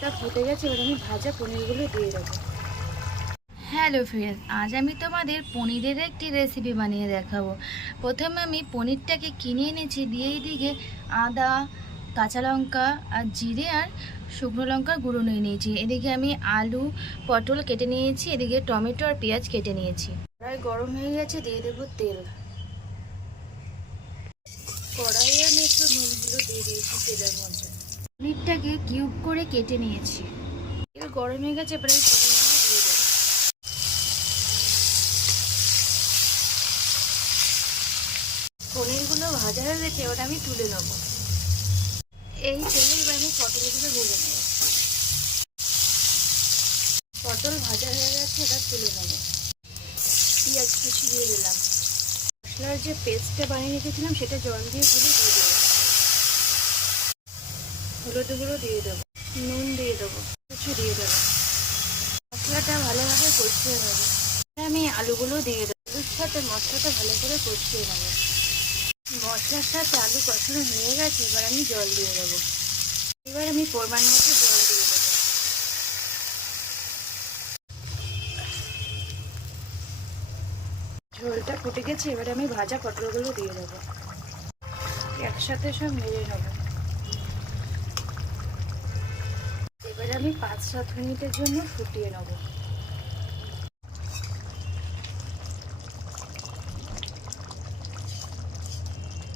তা ফুটে গেছে, এবার আমি ভাজা পনিরগুলো দিয়ে দেবো। হ্যালো ফ্রেন্ডস, আজ আমি তোমাদের পনিরের একটি রেসিপি বানিয়ে দেখাবো। প্রথমে আমি পনিরটাকে কিনে এনেছি, দিয়ে এইদিকে আদা, কাঁচা লঙ্কা আর জিরে আর শুকনো লঙ্কার গুঁড়ো নিয়ে নিয়েছি। এদিকে আমি আলু, পটল কেটে নিয়েছি, এদিকে টমেটো আর পেঁয়াজ কেটে নিয়েছি। কড়াই গরম হয়ে গেছে, দিয়ে দেবো তেল। কড়াইয়ে আমি একটু নুনগুলো দিয়ে দিয়েছি তেলের মধ্যে। পনিরটাকে কিউব করে কেটে নিয়েছি। তেল গরম হয়ে গেছে, এবার আমি পনিরগুলো দিয়ে দেবো। পনিরগুলো ভাজা হয়ে গেছে, এবার আমি তুলে নেবো। এই তেলে এবার আমি পটলগুলো ভেজে নেবো। পটল ভাজা হয়ে গেছে, এবার তুলে নেবো। পেঁয়াজ কুচি দিয়ে দিলাম। মশলার যে পেস্টটা বানিয়ে রেখেছিলাম সেটা জল দিয়ে গুলে দিয়ে দেবো। হলুদ গুঁড়ো দিয়ে দেবো, নুন দিয়ে দেবো, কিছু দিয়ে দেবো। মশলাটা ভালোভাবে কষিয়ে নেবো। আমি আলুগুলো দিয়ে দেবো। আলুর সাথে মশলাটা ভালো করে কষিয়ে নেবো। মশলার সাথে আলু কষানো হয়ে গেছে, এবার আমি জল দিয়ে দেবো। এবার আমি পরিমাণ মতো জল দিয়ে দেবো। ঝোলটা ফুটে গেছে, এবারে আমি ভাজা পটলগুলো দিয়ে দেবো। একসাথে সব নেড়ে নেবো। এবারে আমি 5-7 মিনিটের জন্য ফুটিয়ে নেবো।